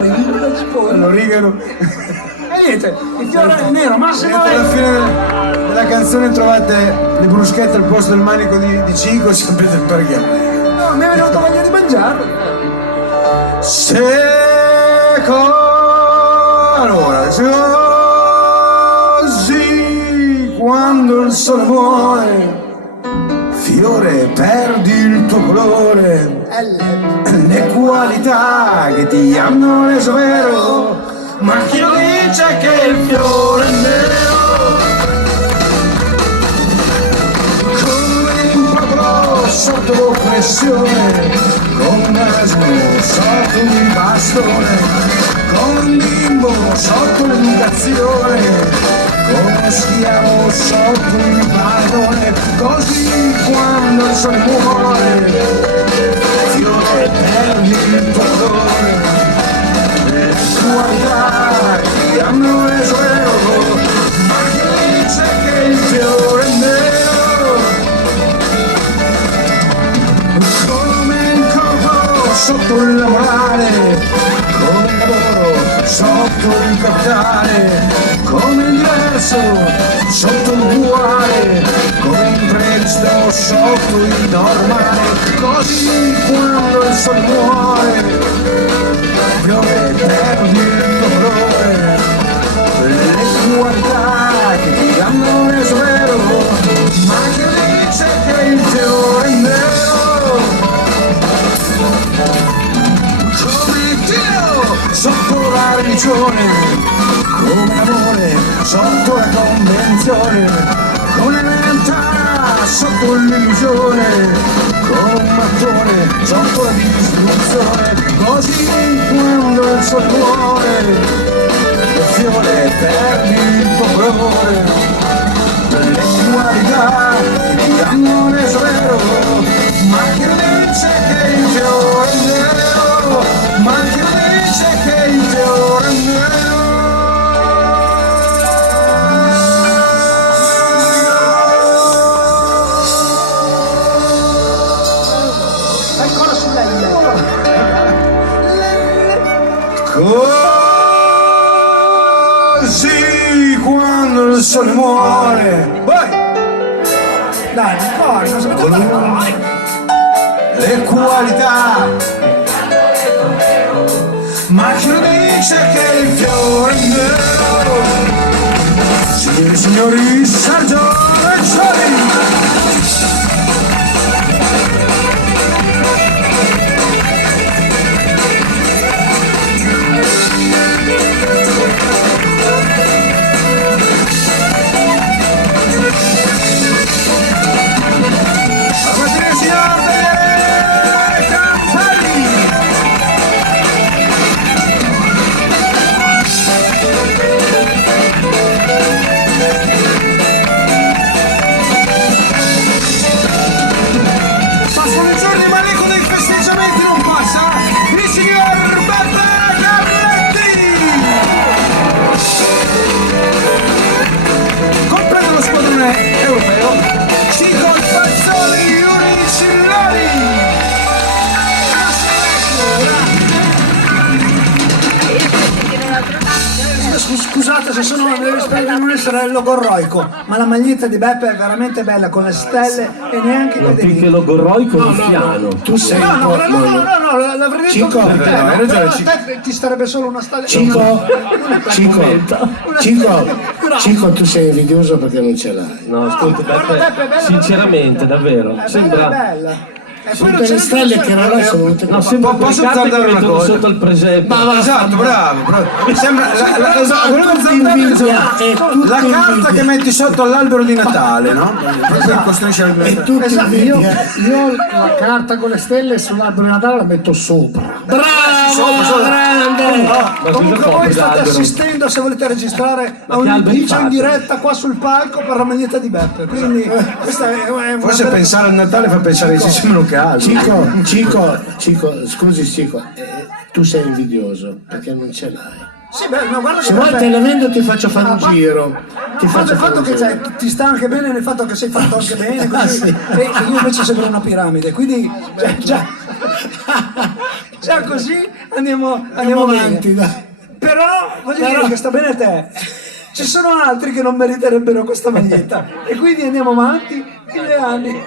L'origano. E niente, il fiore nero, Massimo Alla fine della canzone trovate le bruschette al posto del manico di Cico, sapete perché. No, mi è venuto voglia di mangiare. Allora, così quando il sole muore, fiore perdi il tuo colore, le qualità che ti hanno reso vero, ma chi lo dice che il fiore è nero? Come un popolo sotto pressione, come un asino sotto un bastone, come un bimbo sotto l'educazione, come uno schiavo sotto un padrone, così quando il sole muore, fiore perdi il tuo colore, le qualità che hanno reso vero, ma chi dice che il fiore è nero? Come un corpo sotto la morale, come un lavoro sotto il capitale, come il diverso sotto l'uguale, come un imprevisto sotto il normale, così quando il sole muore, fiore perdi il tuo colore, le qualità che ti hanno reso vero, ma chi dice che il fiore è nero? Come Dio sotto la religione, come l'amore sotto la convenzione, come la realtà sotto l'illusione, come un mattone sotto la distruzione, così quando il sole muore, il fiore perdi il tuo colore, le qualità che ti hanno reso vero, ma chi dice che il fiore è nero? Ma chi dice che il fiore è nero? Ancora su lei. Così quando il sole muore, vai! Dai, poi, non sapete fare. Le qualità, ma chi lo dice che il fiore è nero? Signori e signori, Sergio Reccioli! Passano i giorni ma l'eco dei festeggiamenti non passa, il signor Beppe Carletti! Completo lo squadrone europeo, Cico Fazzoli Unicillari! Scusate se sono spero di non essere logorroico, ma la maglietta di Beppe è veramente bella con le stelle e neanche Ma le più che dita. logorroico è fiano. Tu sei No, un no, po'. no, l'avrei detto Cico, anche te, hai ragione, però a Cico. te ti starebbe solo una stella. Cico, tu sei invidioso perché non ce l'hai. No, ascolta, guarda, Beppe, è bella, sinceramente, davvero, È sembra... bella. E poi non Tutte c'è le stelle che non hai sono venute No, qua. sembra Posso quelle carte che guardare una mettono cosa? sotto al presepe. Esatto, bravo. Sembra la carta che metti sotto all'albero di Natale, no? Poi costruisci E tu ti Esatto, invidi. io la carta con le stelle sull'albero di Natale la metto sopra. Bravo, grande! Ma Comunque cosa fa voi state quell'albero? assistendo, se volete registrare, a che un alberi impiccio in fate? diretta qua sul palco per la maglietta di Beppe. Quindi questa è una Forse bella- pensare al Natale fa pensare che ci sembrano caldi. Cico, scusi Cico, tu sei invidioso perché non ce l'hai. Sì, beh, ma guarda Se che vuoi Beppe- te le vendo ti faccio fare un Ah, giro. Ti Ma faccio il fare fatto un che giro. ti sta anche bene nel fatto che sei fatto anche bene così, sì. e io invece sembro una piramide, quindi già così andiamo avanti, bene. dai. Però voglio dire che sta bene a te. Ci sono altri che non meriterebbero questa maglietta e quindi andiamo avanti 1000 anni.